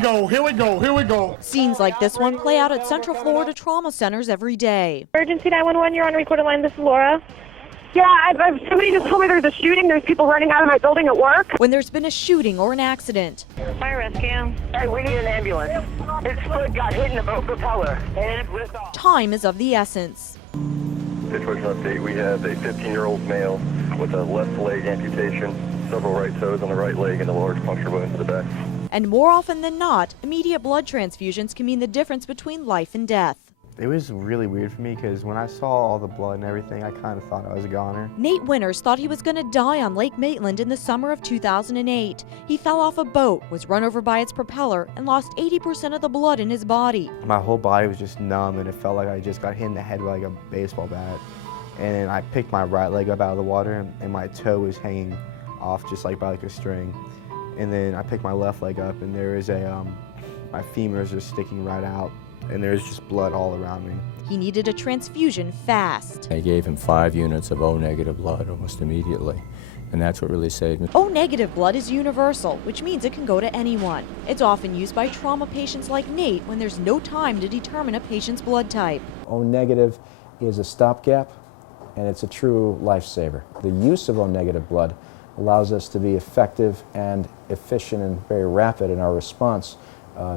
Here we go. Scenes like this one play out at Central Florida trauma centers every day. Emergency 911, you're on a recorded line. This is Laura. Yeah, somebody just told me there's a shooting. There's people running out of my building at work. When there's been a shooting or an accident. Fire rescue. Hey, we need an ambulance. His foot got hit in the boat propeller, and it ripped off. Time is of the essence. Situation update, we have a 15-year-old male with a left leg amputation, several right toes on the right leg, and a large puncture wound to the back. And more often than not, immediate blood transfusions can mean the difference between life and death. It was really weird for me because when I saw all the blood and everything, I kind of thought I was a goner. Nate Winters thought he was going to die on Lake Maitland in the summer of 2008. He fell off a boat, was run over by its propeller, and lost 80% of the blood in his body. My whole body was just numb, and it felt like I just got hit in the head with like a baseball bat. And I picked my right leg up out of the water, and my toe was hanging off just like by like a string. And then I picked my left leg up, and there is my femurs are sticking right out. And there's just blood all around me. He needed a transfusion fast. They gave him 5 units of O-negative blood almost immediately, and that's what really saved him. O-negative blood is universal, which means it can go to anyone. It's often used by trauma patients like Nate when there's no time to determine a patient's blood type. O-negative is a stopgap, and it's a true lifesaver. The use of O-negative blood allows us to be effective and efficient and very rapid in our response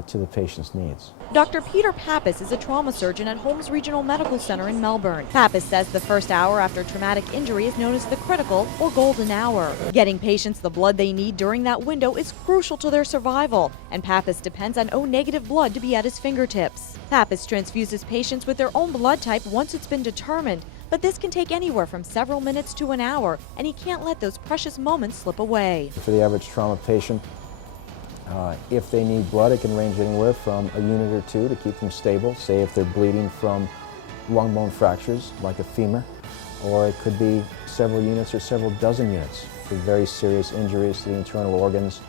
to the patient's needs. Dr. Peter Pappas is a trauma surgeon at Holmes Regional Medical Center in Melbourne. Pappas says the first hour after traumatic injury is known as the critical or golden hour. Getting patients the blood they need during that window is crucial to their survival, and Pappas depends on O-negative blood to be at his fingertips. Pappas transfuses patients with their own blood type once it's been determined, but this can take anywhere from several minutes to an hour, and he can't let those precious moments slip away. For the average trauma patient, if they need blood, it can range anywhere from a unit or 2 to keep them stable, say if they're bleeding from long bone fractures like a femur, or it could be several units or several dozen units for very serious injuries to the internal organs,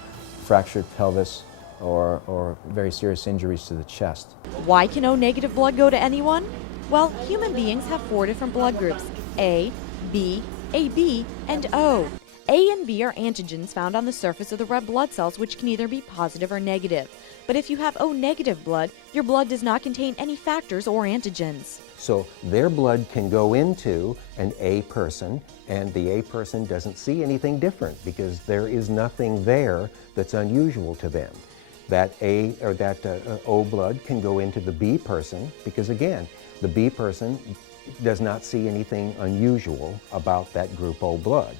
fractured pelvis, or very serious injuries to the chest. Why can O-negative blood go to anyone? Well, human beings have 4 different blood groups, A, B, AB, and O. A and B are antigens found on the surface of the red blood cells, which can either be positive or negative. But if you have O-negative blood, your blood does not contain any factors or antigens. So their blood can go into an A person, and the A person doesn't see anything different because there is nothing there that's unusual to them. That A or that O blood can go into the B person because, again, the B person does not see anything unusual about that group O blood.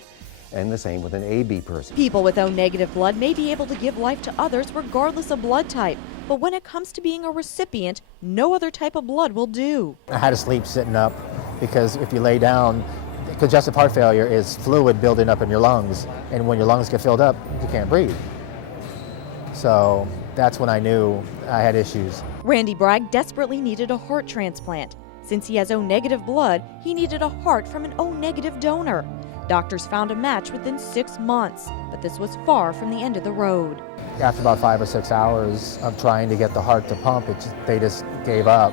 And the same with an AB person. People with O-negative blood may be able to give life to others regardless of blood type, but when it comes to being a recipient, no other type of blood will do. I had to sleep sitting up because if you lay down, congestive heart failure is fluid building up in your lungs, and when your lungs get filled up, you can't breathe. So that's when I knew I had issues. Randy Bragg desperately needed a heart transplant. Since he has O-negative blood, he needed a heart from an O-negative donor. Doctors found a match within 6 months, but this was far from the end of the road. After about 5 or 6 hours of trying to get the heart to pump, they just gave up.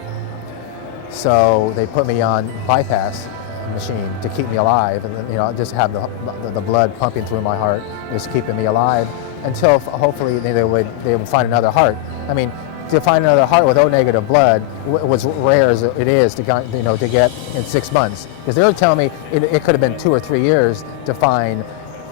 So they put me on bypass machine to keep me alive, and just have the blood pumping through my heart, just keeping me alive until hopefully they would find another heart. I mean, to find another heart with O-negative blood was rare as it is to get in 6 months. Because they were telling me it could have been 2 or 3 years to find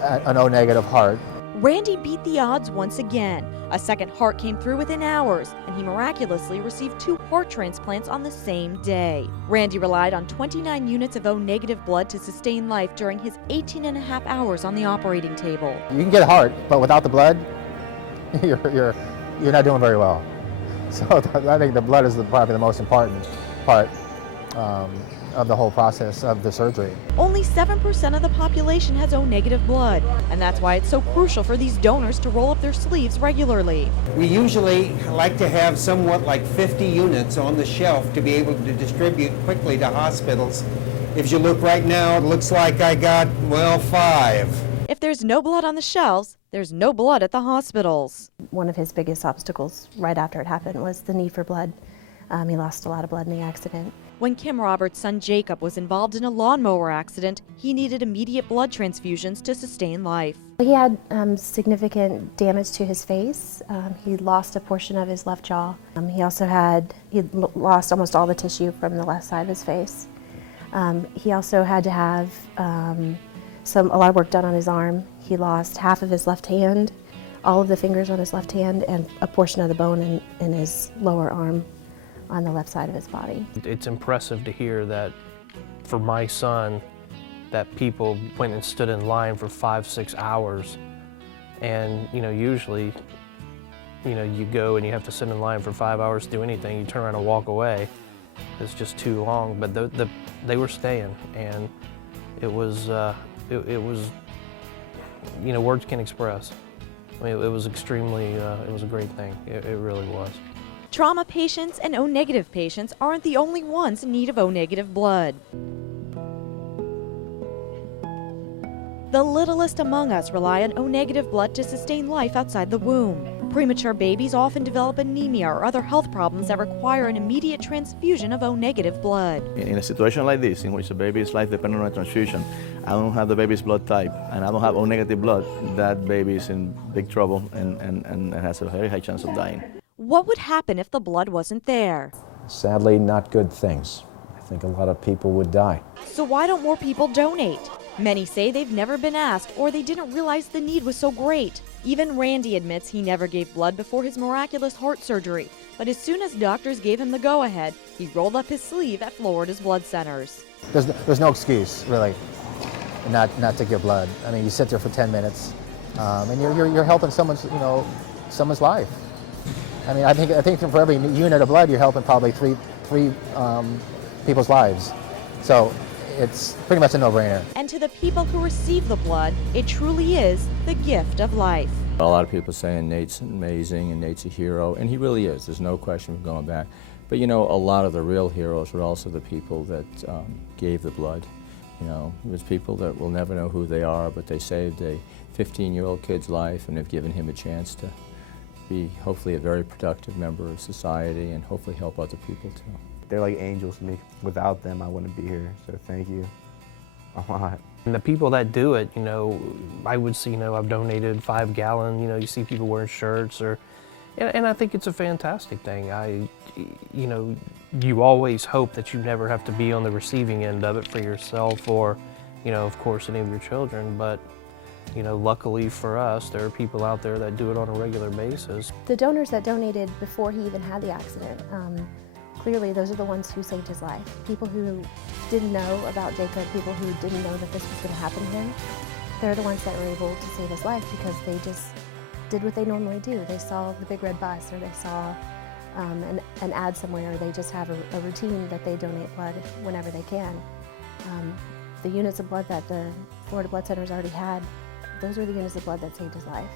an O-negative heart. Randy beat the odds once again. A second heart came through within hours, and he miraculously received 2 heart transplants on the same day. Randy relied on 29 units of O-negative blood to sustain life during his 18.5 hours on the operating table. You can get a heart, but without the blood, you're not doing very well. So I think the blood is probably the most important part of the whole process of the surgery. Only 7% of the population has O-negative blood, and that's why it's so crucial for these donors to roll up their sleeves regularly. We usually like to have somewhat like 50 units on the shelf to be able to distribute quickly to hospitals. If you look right now, it looks like I got, 5. If there's no blood on the shelves, there's no blood at the hospitals. One of his biggest obstacles right after it happened was the need for blood. He lost a lot of blood in the accident. When Kim Roberts' son Jacob was involved in a lawnmower accident, he needed immediate blood transfusions to sustain life. He had significant damage to his face. He lost a portion of his left jaw. He lost almost all the tissue from the left side of his face. He also had to have a lot of work done on his arm. He lost half of his left hand, all of the fingers on his left hand, and a portion of the bone in his lower arm on the left side of his body. It's impressive to hear that for my son, that people went and stood in line for 5-6 hours. And usually, you go and you have to sit in line for 5 hours to do anything. You turn around and walk away. It's just too long. But they were staying, and it was words can't express. I mean, it was extremely, it was a great thing. It really was. Trauma patients and O-negative patients aren't the only ones in need of O-negative blood. The littlest among us rely on O-negative blood to sustain life outside the womb. Premature babies often develop anemia or other health problems that require an immediate transfusion of O-negative blood. In a situation like this, in which the baby is life dependent on a transfusion, I don't have the baby's blood type, and I don't have O-negative blood, that baby is in big trouble and has a very high chance of dying. What would happen if the blood wasn't there? Sadly, not good things. I think a lot of people would die. So why don't more people donate? Many say they've never been asked or they didn't realize the need was so great. Even Randy admits he never gave blood before his miraculous heart surgery, but as soon as doctors gave him the go-ahead, he rolled up his sleeve at Florida's blood centers. There's no excuse, really, not to give blood. I mean, you sit there for 10 minutes, and you're helping someone's life. I mean, I think for every unit of blood, you're helping probably three people's lives. So it's pretty much a no-brainer. And to the people who receive the blood, it truly is the gift of life. A lot of people saying Nate's amazing and Nate's a hero, and he really is. There's no question of going back. But a lot of the real heroes were also the people that gave the blood. It was people that will never know who they are, but they saved a 15-year-old kid's life and have given him a chance to be hopefully a very productive member of society and hopefully help other people too. They're like angels to me. Without them, I wouldn't be here, so thank you a lot. And the people that do it, I would see, I've donated 5 gallon, you see people wearing shirts and I think it's a fantastic thing. You always hope that you never have to be on the receiving end of it for yourself or, of course, any of your children, but luckily for us, there are people out there that do it on a regular basis. The donors that donated before he even had the accident, clearly those are the ones who saved his life. People who didn't know about Jacob, people who didn't know that this was going to happen to him, they're the ones that were able to save his life because they just did what they normally do. They saw the big red bus or they saw an ad somewhere, or they just have a routine that they donate blood whenever they can. The units of blood that the Florida Blood Centers already had, those were the units of blood that saved his life.